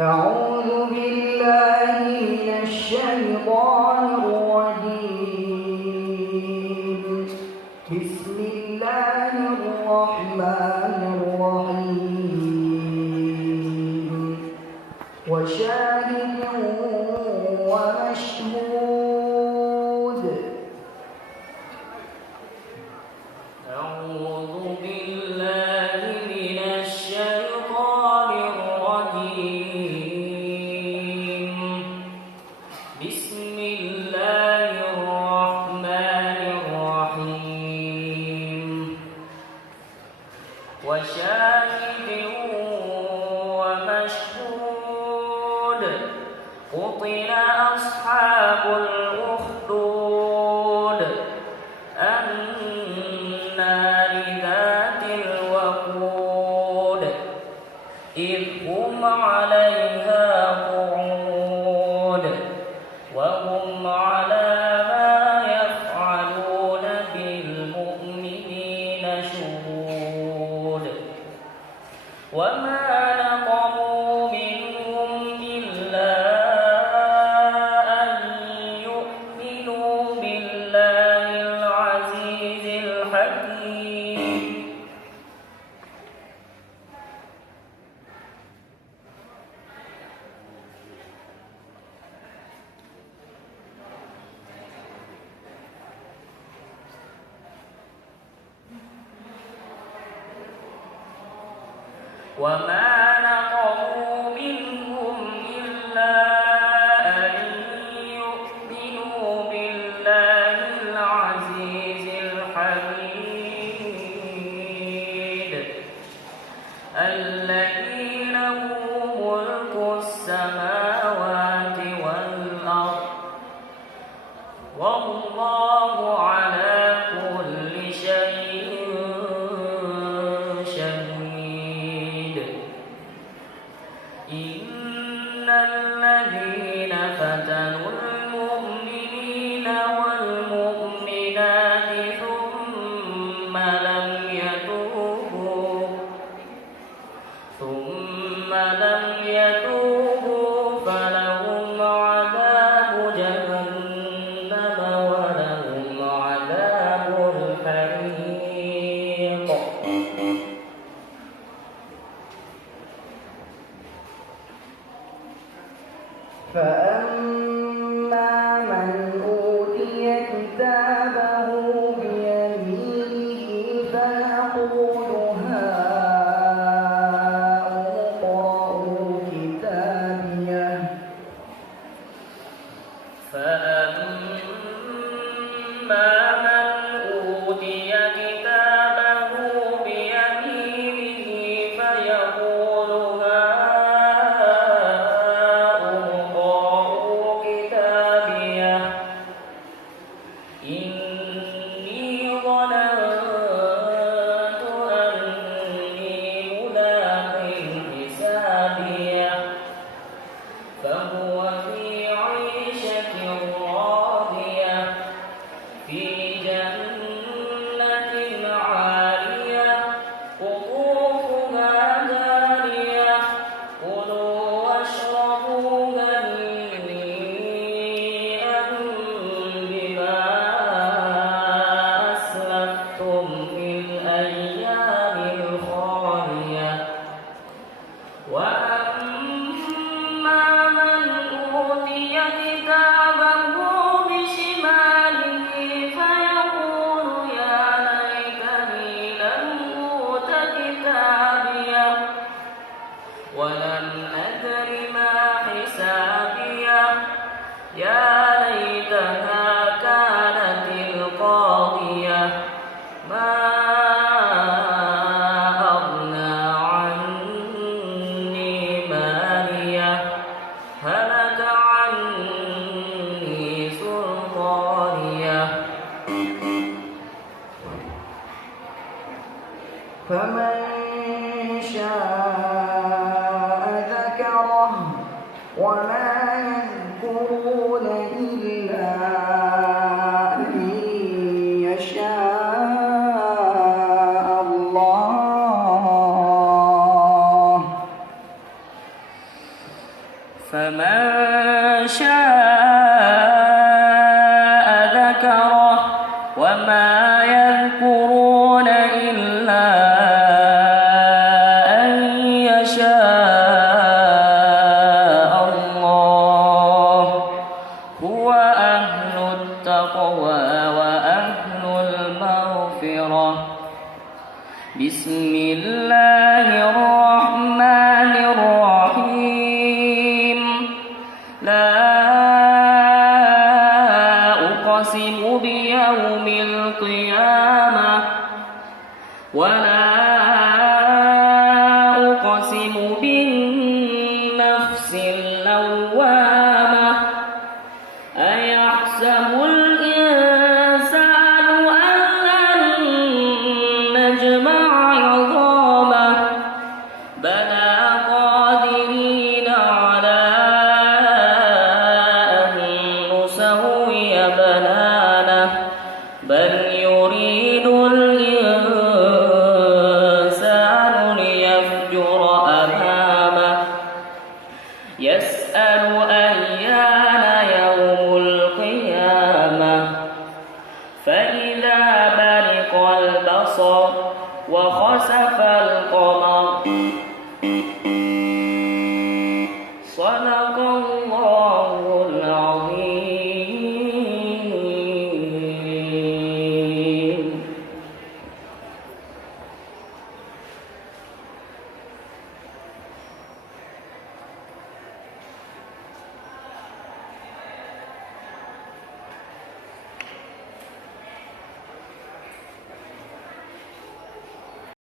أعوذ بالله من الشيطان الرجيم. بسم الله الرحمن الرحيم. وشاهد ومشهود. أعوذ بالله من الشيطان الرجيم. بسم الله الرحمن الرحيم. وشاهد ومشهود. قتل أصحاب الأخدود النار ذات الوقود إذ هم عليها قعود وهم على ما يفعلون بالمؤمنين شهود. وما نقموا منهم إلا أن يؤمنوا بالله العزيز الحكيم. وما نقموا منهم إلا أن يؤمنوا بالله العزيز الحميد الذي له ملك السماوات والأرض والله على كل شيء شهيد. إن الذين فتنوا المؤمنين والمؤمنات ثم لم يتوبوا فلهم عذاب جهنم ولهم عذاب الحريق. فأما من أوتي كتابه بيمينه فيقول هاؤم اقرءوا كتابيه. فأما من أوتي كتابه بيمينه فيقول هاؤم اقرءوا كتابيه إني ظننت أني ملاق حسابيه فهو في عيشة راضية في جنة عالية قطوفها دانية كلوا واشربوا هنيئا بما أسلفتم في الأيام الخالية. وأما من أوتي كتابه بشماله فيقول يا ليتني لم أوت كتابيه ولم أدر ما حسابيه يا ليتها كانت القاضية ما أغنى عني ماليه هلك عني سلطانيه. فمن شاء ذكره. وما يذكرون إلا أن يشاء الله. فمن شاء ذكره وما يذكرون إلا أن يشاء الله هو أهل التقوى وأهل المغفرة. بسم الله الرحمن الرحيم. لا أقسم بيوم القيامة ولا أقسم بالنفس اللوامة أيحسب الإنسان أن لن نجمع عظامه بلى قادرين على أن نسوي بنانه بل يريد الإنسان ليفجر أمامه يسأل أيان يوم القيامة فإذا برق البصر وخسف القمر